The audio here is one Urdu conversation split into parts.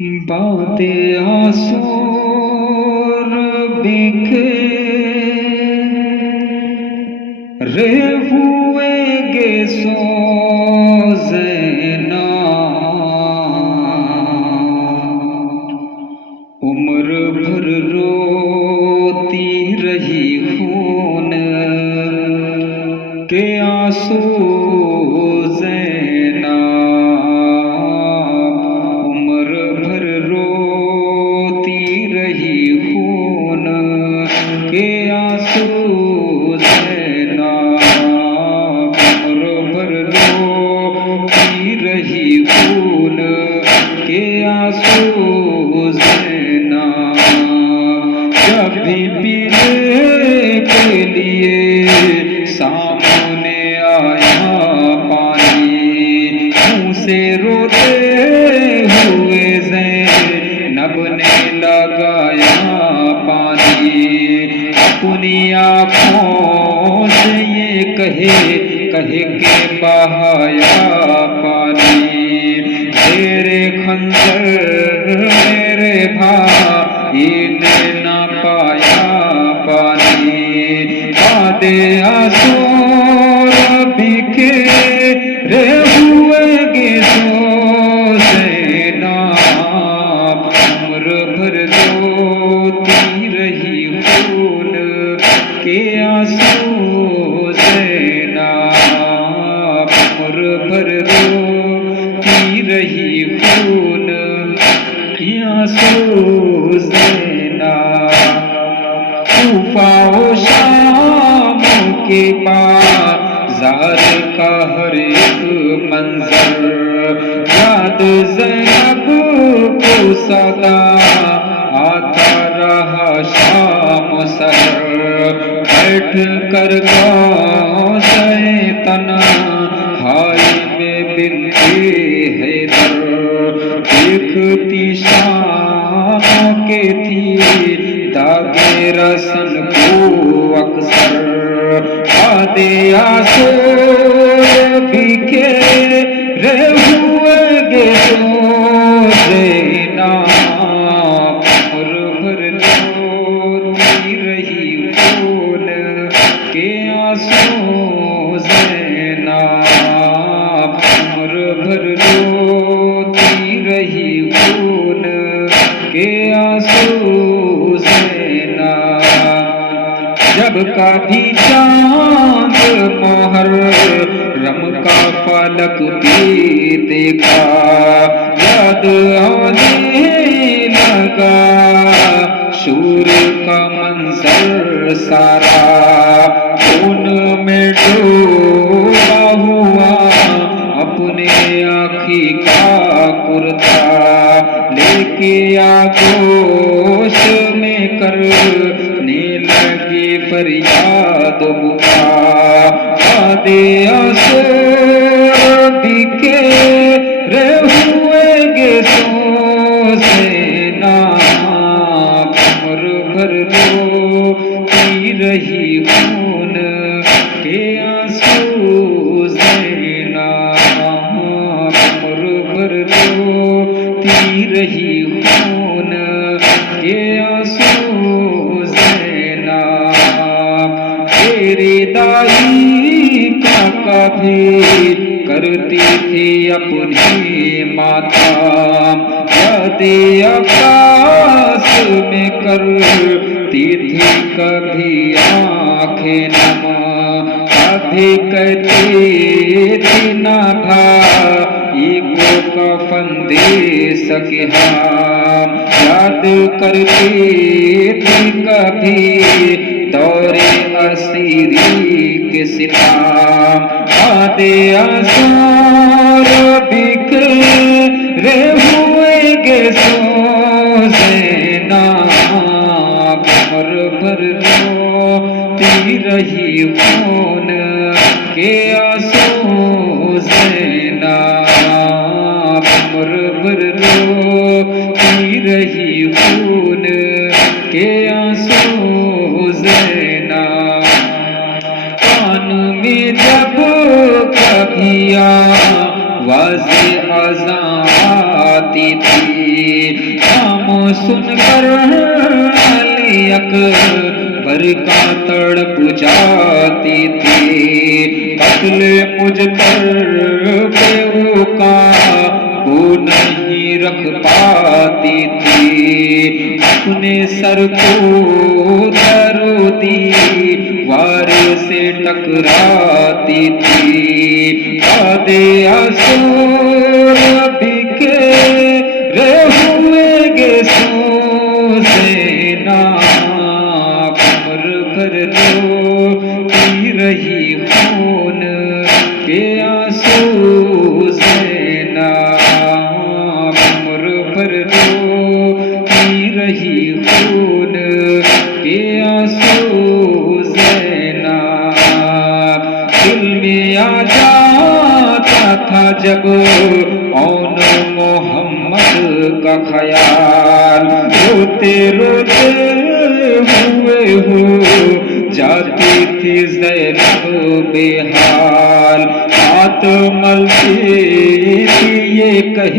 باتیں آنسور بکھے رے ہوئے گے سوزنا عمر بھر روتی رہی خون کے آنسو خون کے آنسو زینب جب بھی پینے کے لیے سامنے آیا پانی منہ سے روتے ہوئے زینب نے لگایا پانی اپنی آنکھوں سے یہ کہے کہ بہایا پانی تیرے خنجر میرے بھائی نے نہ پایا پانی بادے آنسو بکھے رے ہوئے گے زینب عمر بھر روتی رہی خون کے آنسو عمر بھر روتی رہی خون کے آنسو زینب کوفہ و شام کے بازار کا ہر ایک منظر یاد زینب کو سدا آتا رہا شام سحر بیٹھ کر گاؤں تنہائی میں بنتے حیدر دیکھتی شام کے تھی داغے رسن کو اکثر بادے آنسو بکھے رے ہوئے گے زینب عمر بھر روتی رہی خون کے آنسو زینب عمر بھر روتی رہی خون کے آنسو زینب جب کبھی چاند محرم کا فلک بھی دیکھا یاد آنے لگا شور کا منظر سارا خون میں ڈوبا ہوا اپنے آنکھی کا کرتا لے کے آغوش میں کرنے لگی فریاد بکا بادے آنسو بکھے رے ہوئے گے زینب عمر بھر روتی رہی خون کے آنسو زینب عمر بھر روتی رہی خون کے آنسو زینب تیری دائی کا کبھی کرتی تھی اپنی ماتم یاد عباس میں کرتی تھی کبھی آنکھیں نم کبھی کہتی تھی نہ بھائی کو کفن دے سکے ہم یاد کرتی تھی کبھی دور اسیری کے ستم بادے آنسو بکھے رے ہوئے گے زینب عمر بھر روتی رہی خون کے آنسو زینب عمر بھر روتی رہی خون کے آنسو زینب کان میں جب کبھی آواز اذان آتی تھی سن کر علی اکبر کا تڑپ جاتی تھی، قتل مجتبی کا وہ نہیں رکھ پاتی تھی، اپنے سر کو در و دیوار سے ٹکراتی تھی، قادِ اصول بکے ہوئے گے سوزے ناک، عمر بھر روتی رہی خون کے آنسو زینب، عمر بھر روتی رہی خون کے آنسو زینب، دل میں آ جاتا تھا جب اون محمد کا خیال، روتے روتے ہوئے ہو جاتی تھی زینب بے حال، ہاتھ ملتی تھی یہ کہہ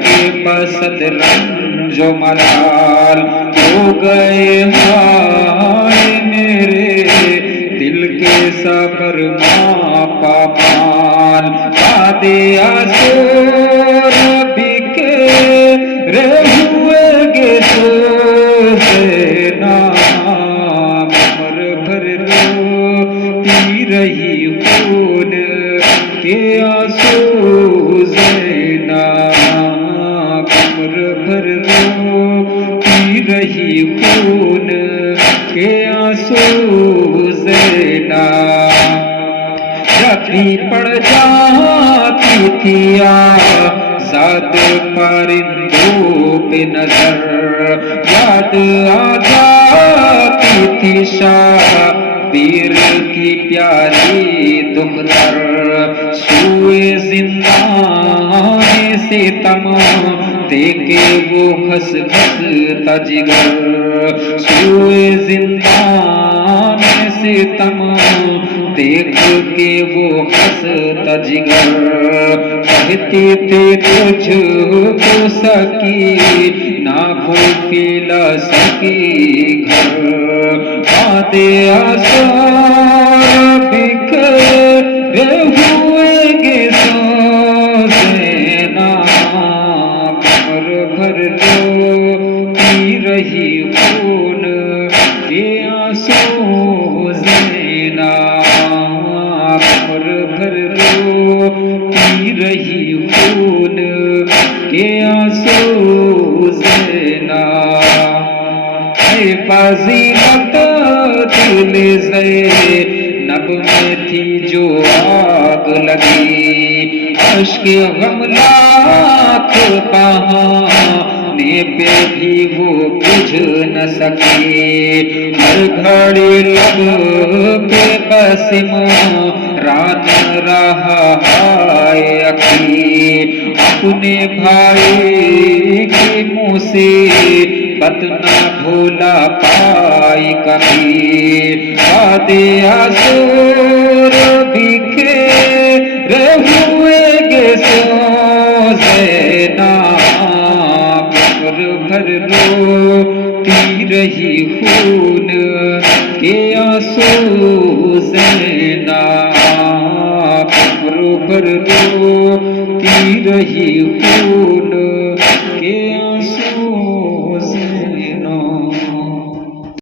کے بسد رنج و ملال، ہو گئے ہائے میرے دل کے صبر ماں پامال، قادِ اصول بکے ہوئے گے سوزے ناک، عمر بھر روتی رہی خون کے آنسو زینب، عمر بھر روتی رہی خون کے آنسو زینب، جب بھی پڑ جاتی تھی آزاد پرندوں پہ نظر، یاد آ جاتی تھی شبیر کی پیاری دختر، سوئے زندان ستم دیکھے وہ ہنس ہنستا جگر، سوئے زندان ستم دیکھ کے وہ ہنستا جگر، کہتے تھے تجھ کو سکی نہ وہ پلا سکی گھر، قادِ اصول بکے ہوئے گے سوزے ناک، عمر بھر روتی رہی خون کے آنسو زینب، عمر بھر روتی رہی خون کے آنسو زینب، اے فضیلت دل زینب میں تھی جو آگ لگی، اشک غم لاکھ بہانے پہ بھی وہ بجھ نہ سکی، ہر گھڑی لب پہ بس رات رہا ہائے اخی، اپنے بھائی کے منہ سے بات نہ بھولا پائی کبھی، قادِ اصول بکے ہوئے گے سوزے ناک، عمر بھر روتی رہی خون کے آنسو زینب، عمر بھر روتی رہی خون